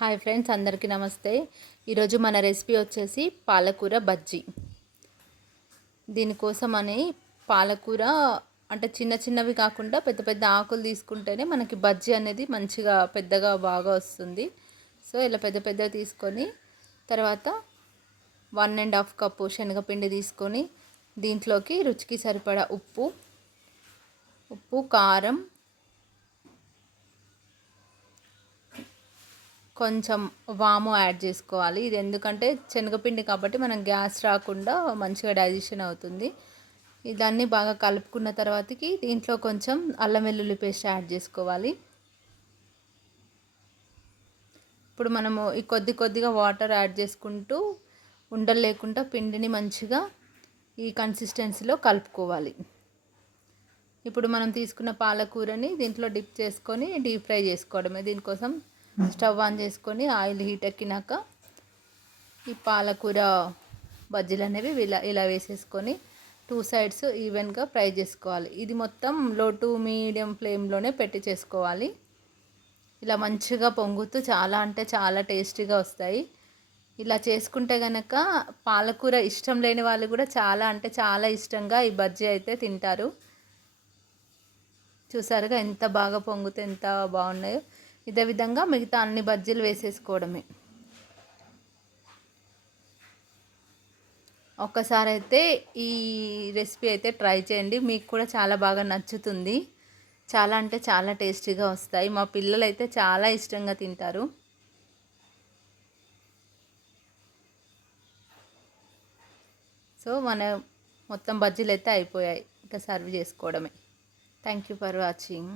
Hi friends, అందరికీ నమస్తే. ఈరోజు మన రెసిపీ వచ్చేసి పాలకూర బజ్జీ. దీనికోసమని పాలకూర అంటే చిన్న చిన్నవి కాకుండా పెద్ద పెద్ద ఆకులు తీసుకుంటేనే మనకి బజ్జీ అనేది మంచిగా పెద్దగా బాగా వస్తుంది. సో ఇలా పెద్ద పెద్దవి తీసుకొని తర్వాత 1.5 కప్పు శనగపిండి తీసుకొని దీంట్లోకి రుచికి సరిపడా ఉప్పు, కారం, కొంచెం వాము యాడ్ చేసుకోవాలి. ఇది ఎందుకంటే శనగపిండి కాబట్టి మనం గ్యాస్ రాకుండా మంచిగా డైజెషన్ అవుతుంది. ఇదన్నీ బాగా కలుపుకున్న తర్వాతకి దీంట్లో కొంచెం అల్లం వెల్లుల్లి పేస్ట్ యాడ్ చేసుకోవాలి. ఇప్పుడు మనము ఈ కొద్దిగా వాటర్ యాడ్ చేసుకుంటూ ఉండలు లేకుండా పిండిని మంచిగా ఈ కన్సిస్టెన్సీలో కలుపుకోవాలి. ఇప్పుడు మనం తీసుకున్న పాలకూరని దీంట్లో డిప్ చేసుకొని డీప్ ఫ్రై చేసుకోవడమే. దీనికోసం స్టవ్ ఆన్ చేసుకొని ఆయిల్ హీట్ ఎక్కినాక ఈ పాలకూర బజ్జీలు అనేవి ఇలా వేసేసుకొని 2 సైడ్స్ ఈవెన్గా ఫ్రై చేసుకోవాలి. ఇది మొత్తం లో టు మీడియం ఫ్లేమ్లోనే పెట్టి చేసుకోవాలి. ఇలా మంచిగా పొంగుతూ చాలా అంటే చాలా టేస్టీగా వస్తాయి. ఇలా చేసుకుంటే కనుక పాలకూర ఇష్టం లేని వాళ్ళు కూడా చాలా అంటే చాలా ఇష్టంగా ఈ బజ్జీ అయితే తింటారు. చూసారుగా ఎంత బాగా పొంగుతూ ఎంత బాగున్నాయో. ఇదే విధంగా మిగతా అన్ని బజ్జీలు వేసేసుకోవడమే. ఒక్కసారి అయితే ఈ రెసిపీ అయితే ట్రై చేయండి, మీకు కూడా చాలా బాగా నచ్చుతుంది. చాలా అంటే చాలా టేస్టీగా వస్తాయి. మా పిల్లలు అయితే చాలా ఇష్టంగా తింటారు. సో మన మొత్తం బజ్జీలు అయితే అయిపోయాయి, ఇంకా సర్వ్ చేసుకోవడమే. Thank you for watching.